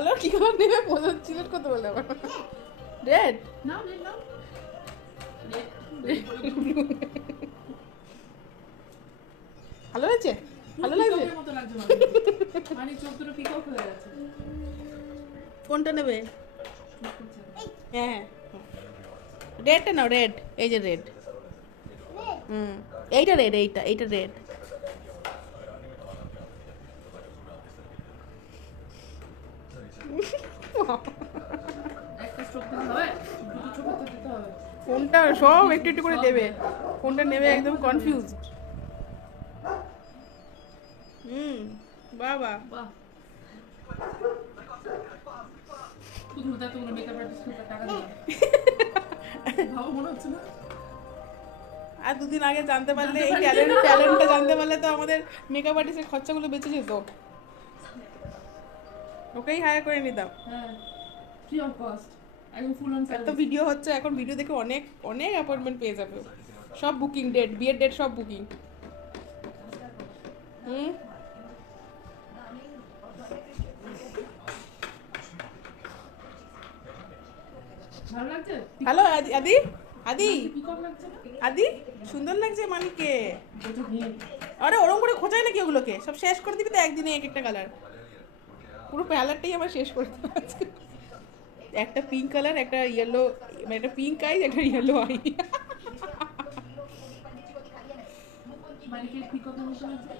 বলো কি কালার নেবে? প্রথম সিলেক্ট করতে বলে আবার রেড নাও রেড নাও ভালো হয়েছে? ভালো লাগছে? পিককের মতো লাগছে মানে চোখ দুটো পিকক হয়ে গেছে। কোনটা নেবে? হ্যাঁ রেডটা নাও, রেড, এই যে রেড। এইটা রেড, এইটা রেড। একটা স্ট্রোক দিতে হবে, দুটো চোখ তো দিতে হবে। কোনটা সব একটু একটু করে দেবে, কোনটা নেবে একদম কনফিউজ। বাবা বাহ শুধু তো কোনো মেকআপ আর্টিস্টকে টাকা দিলাম ভালো মনে হচ্ছে না। আর দুদিন আগে জানতে পারলে, এই ট্যালেন্টটা জানতে পারলে তো আমাদের মেকআপ আর্টিস্টের খরচাগুলো বেঁচে যেত। ওকেই হায়ার করে নিতাম। হ্যাঁ ফ্রি অফ কস্ট, একদম ফুল অন এত সার্ভিস। ভিডিও হচ্ছে এখন, ভিডিও দেখে অনেক অনেক অ্যাপয়েন্টমেন্ট পেয়ে যাবে। সব বুকিং ডেট, বিয়ের ডেট সব বুকিং। ভালো লাগছে? হ্যালো আদি, আদি, পিকক লাগছে না? আদি, সুন্দর লাগছে মানিককে। ওটা নিয়ে আরে ওরম করে খোঁচায় নাকি ওগুলোকে? সব শেষ করে দিবি তো একদিনে এক একটা কালার। পুরো প্যালেটটাই আবার শেষ করে দিতে হবে। একটা পিঙ্ক কালার, একটা ইয়েলো, মানে একটা পিঙ্ক আই, একটা ইয়েলো আই। মালিকের পিককের মতো লাগছে।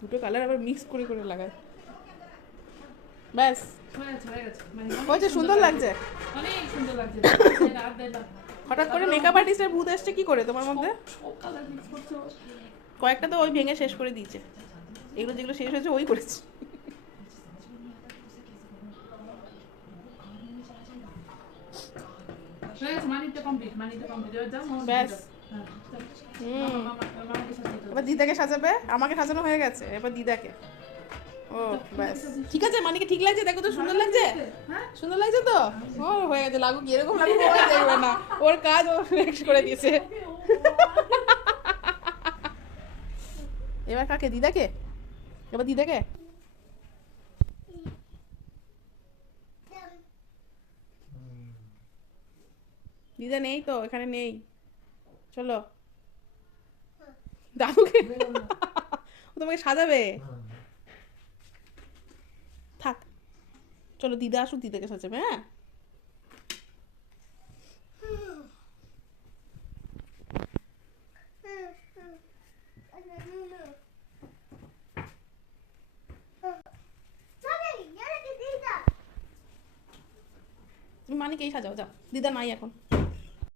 দুটো কালার আবার মিক্স করে করে লাগায়। ব্যাস হয়ে গেছে মানে হয়েছে, সুন্দর লাগছে। অনেক সুন্দর লাগছে। রাত দেবা হঠাৎ করে মেকআপ আর্টিস্টের ভূত এসছে কি করে তোমার মধ্যে? সব কালার মিক্স করছো। কয়েকটা তো ওই ভেঙে শেষ করে দিয়েছে। এগুলো যেগুলো শেষ হয়েছে ওই করেছে। হয়ে গেছে, মানিটা কমপ্লিট এবার যাও মামা ব্যাস। হ্যাঁ মামাকে সাজিয়ে দাও। এবার দিদাকে সাজাবে, আমাকে সাজানো হয়ে গেছে, এবার দিদাকে। ও ব্যাস ঠিক আছে। মানিকে ঠিক লাগছে? দেখো তো সুন্দর লাগছে, হ্যাঁ সুন্দর লাগছে তো। ও হয়ে গেছে, লাগুক এরকম লাগুক, ও দেখবে না, ওর কাজ ও ফিক্স করে দিয়েছে। এবার কাকে? দিদাকে। এবার দিদাকে। দিদা নেই তো, এখানে নেই। চলো দাদুকে, ও তোমাকে সাজাবে। থাক, চলো দিদা আসুক, দিদাকে সাজাবে। হ্যাঁ তুমি মানিকেই সাজাও, যাও, দিদা নাই এখন।